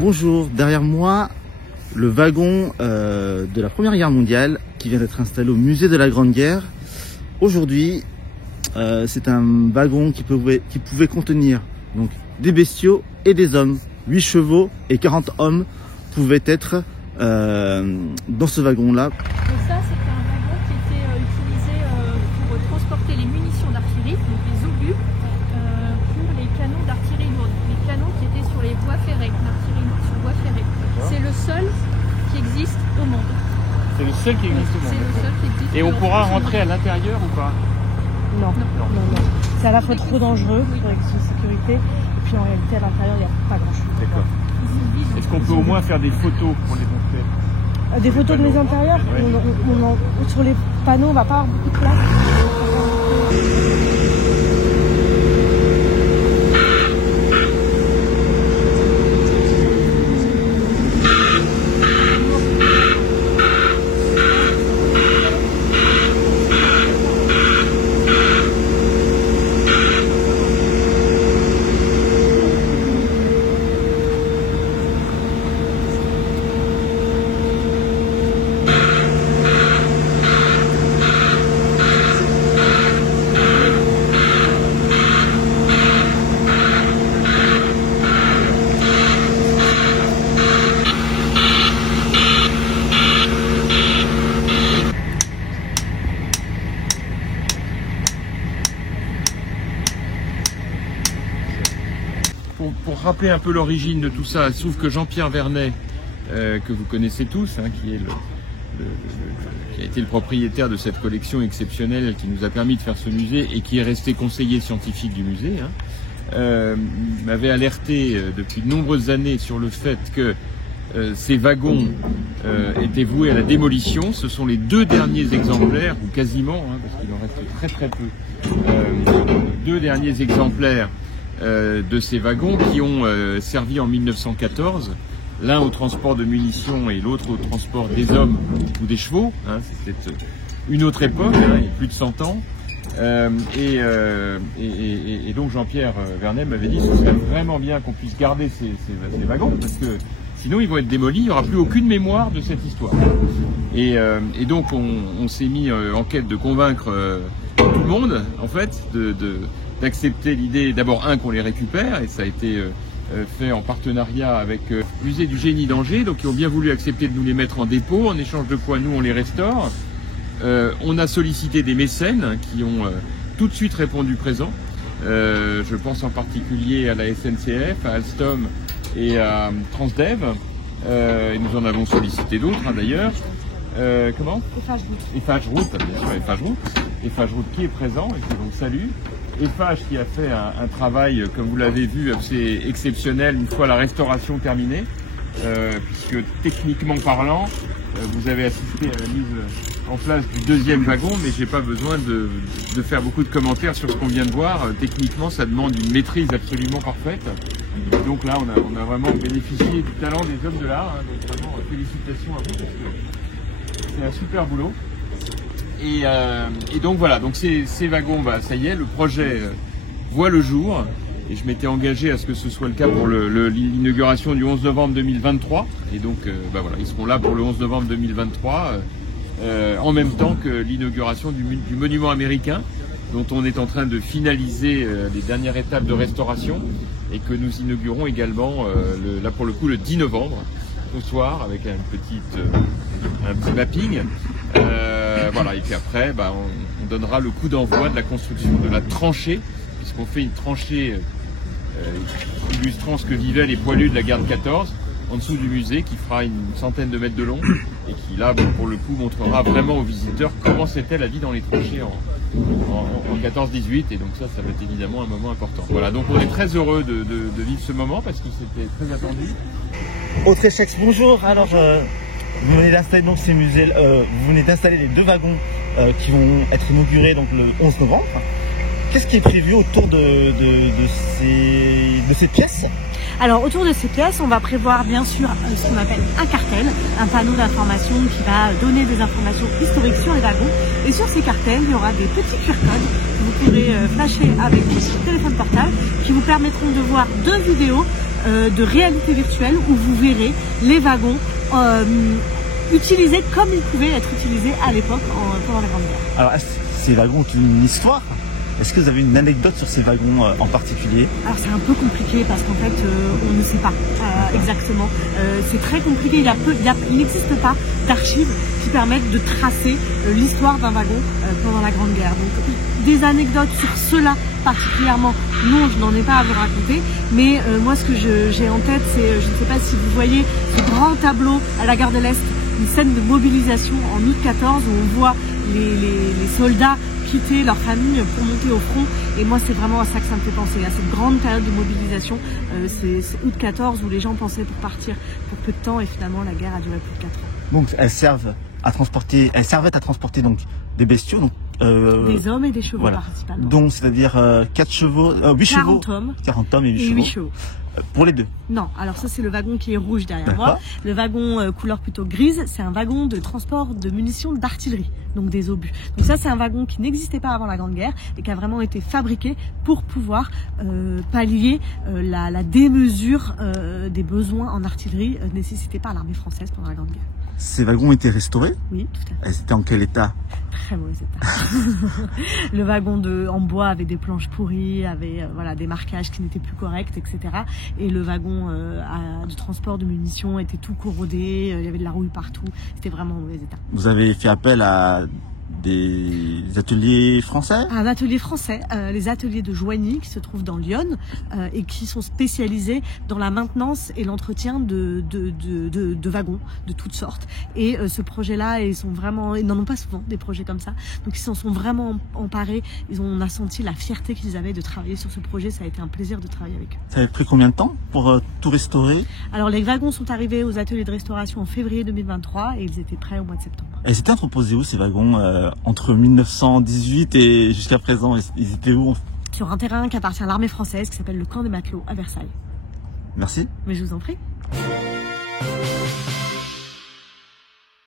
Bonjour, derrière moi, le wagon de la Première Guerre mondiale qui vient d'être installé au musée de la Grande Guerre. Aujourd'hui, c'est un wagon qui pouvait contenir donc des bestiaux et des hommes. 8 chevaux et 40 hommes pouvaient être dans ce wagon-là. Donc ça, c'était un wagon qui était utilisé pour transporter les munitions d'artillerie, donc les obus, pour les canons d'artillerie lourde. Les canons qui étaient sur les voies ferrées, l'artillerie lourde sur voies ferrées. C'est le seul qui existe au monde. C'est le seul qui existe au monde. C'est le seul qui existe. Et on pourra rentrer à l'intérieur ou pas? Non. C'est à la fois trop dangereux pour les sécurité, et puis en réalité à l'intérieur il n'y a pas grand chose. D'accord. Est-ce qu'on peut au moins faire des photos pour les montrer? Des photos de mes intérieurs, ouais. Sur les panneaux on va pas avoir beaucoup de place. Pour rappeler un peu l'origine de tout ça, il se trouve que Jean-Pierre Vernet, que vous connaissez tous, qui a été le propriétaire de cette collection exceptionnelle qui nous a permis de faire ce musée et qui est resté conseiller scientifique du musée, m'avait alerté depuis de nombreuses années sur le fait que ces wagons étaient voués à la démolition. Ce sont les 2 derniers exemplaires, ou quasiment, parce qu'il en reste très peu, 2 derniers exemplaires de ces wagons qui ont servi en 1914, l'un au transport de munitions et l'autre au transport des hommes ou des chevaux. C'était une autre époque, il y a plus de 100 ans. Et donc Jean-Pierre Vernet m'avait dit que ce serait vraiment bien qu'on puisse garder ces wagons, parce que sinon ils vont être démolis, il n'y aura plus aucune mémoire de cette histoire. Et donc on s'est mis en quête de convaincre tout le monde, en fait, d'accepter l'idée, d'abord qu'on les récupère, et ça a été fait en partenariat avec le musée du Génie d'Angers, donc ils ont bien voulu accepter de nous les mettre en dépôt, en échange de quoi nous on les restaure. On a sollicité des mécènes qui ont tout de suite répondu présent. Je pense en particulier à la SNCF, à Alstom et à Transdev, et nous en avons sollicité d'autres d'ailleurs. Comment? Eiffage Route, bien sûr, Eiffage Route qui est présent et que l'on salue. Eiffage qui a fait un travail, comme vous l'avez vu, assez exceptionnel une fois la restauration terminée, puisque techniquement parlant, vous avez assisté à la mise en place du 2e wagon, mais j'ai pas besoin de faire beaucoup de commentaires sur ce qu'on vient de voir. Techniquement, ça demande une maîtrise absolument parfaite. Donc là, on a vraiment bénéficié du talent des hommes de l'art. Donc vraiment, félicitations à vous, parce que c'est un super boulot. Et donc voilà, donc ces wagons, ça y est, le projet voit le jour, et je m'étais engagé à ce que ce soit le cas pour l'inauguration du 11 novembre 2023, et donc voilà, ils seront là pour le 11 novembre 2023, en même temps que l'inauguration du monument américain, dont on est en train de finaliser les dernières étapes de restauration, et que nous inaugurons également, là pour le coup, le 10 novembre, au soir, avec un petit mapping. Voilà, et puis après, on donnera le coup d'envoi de la construction de la tranchée, puisqu'on fait une tranchée illustrant ce que vivaient les poilus de la guerre de 14, en dessous du musée, qui fera une centaine de mètres de long, et qui là, pour le coup, montrera vraiment aux visiteurs comment c'était la vie dans les tranchées en 14-18, et donc ça va être évidemment un moment important. Voilà, donc on est très heureux de vivre ce moment, parce que c'était très attendu. Autrechex, bonjour. Alors, vous venez d'installer donc ces musées, vous venez d'installer les 2 wagons qui vont être inaugurés donc le 11 novembre. Qu'est-ce qui est prévu autour de ces pièces? Alors autour de ces pièces, on va prévoir bien sûr ce qu'on appelle un cartel, un panneau d'information qui va donner des informations historiques sur les wagons. Et sur ces cartels, il y aura des petits QR codes que vous pourrez flasher avec votre téléphone portable qui vous permettront de voir 2 vidéos de réalité virtuelle où vous verrez les wagons utilisés comme ils pouvaient être utilisés à l'époque pendant la Grande Guerre. Alors, ces wagons ont une histoire. Est-ce que vous avez une anecdote sur ces wagons en particulier? Alors c'est un peu compliqué parce qu'en fait on ne sait pas exactement. C'est très compliqué, il n'existe pas d'archives qui permettent de tracer l'histoire d'un wagon pendant la Grande Guerre. Donc des anecdotes sur cela particulièrement, non, je n'en ai pas à vous raconter, mais moi ce que j'ai en tête, c'est, je ne sais pas si vous voyez ce grand tableau à la gare de l'Est, une scène de mobilisation en août 14 où on voit les soldats quitter leur famille pour monter au front, et moi c'est vraiment à ça que ça me fait penser, à cette grande période de mobilisation, c'est août 14 où les gens pensaient pour partir pour peu de temps et finalement la guerre a duré plus de 4 ans. Donc elles servaient à transporter donc des bestiaux, donc des hommes et des chevaux, voilà. Principalement. Donc c'est-à-dire 4 chevaux, 8 chevaux, 40 hommes et 8 chevaux. Pour les deux? Non, alors ça c'est le wagon qui est rouge derrière moi. Le wagon couleur plutôt grise, c'est un wagon de transport de munitions d'artillerie, donc des obus. Donc ça c'est un wagon qui n'existait pas avant la Grande Guerre et qui a vraiment été fabriqué pour pouvoir pallier la démesure des besoins en artillerie nécessités par l'armée française pendant la Grande Guerre. Ces wagons étaient restaurés? Oui, tout à fait. Elles étaient en quel état? Très mauvais état. Le wagon en bois avait des planches pourries, avait voilà, des marquages qui n'étaient plus corrects, etc. Et le wagon de transport de munitions était tout corrodé, il y avait de la rouille partout, c'était vraiment en mauvais état. Vous avez fait appel à des ateliers français? Un atelier français, les ateliers de Joigny qui se trouvent dans Lyon et qui sont spécialisés dans la maintenance et l'entretien de wagons de toutes sortes. Et ce projet-là, ils n'en ont pas souvent des projets comme ça, donc ils s'en sont vraiment emparés. On a senti la fierté qu'ils avaient de travailler sur ce projet, ça a été un plaisir de travailler avec eux. Ça avait pris combien de temps pour tout restaurer? Alors les wagons sont arrivés aux ateliers de restauration en février 2023 et ils étaient prêts au mois de septembre. Elles étaient entreposées où ces wagons entre 1918 et jusqu'à présent? Ils étaient où? Sur un terrain qui appartient à l'armée française qui s'appelle le camp des matelots à Versailles. Merci. Mais je vous en prie.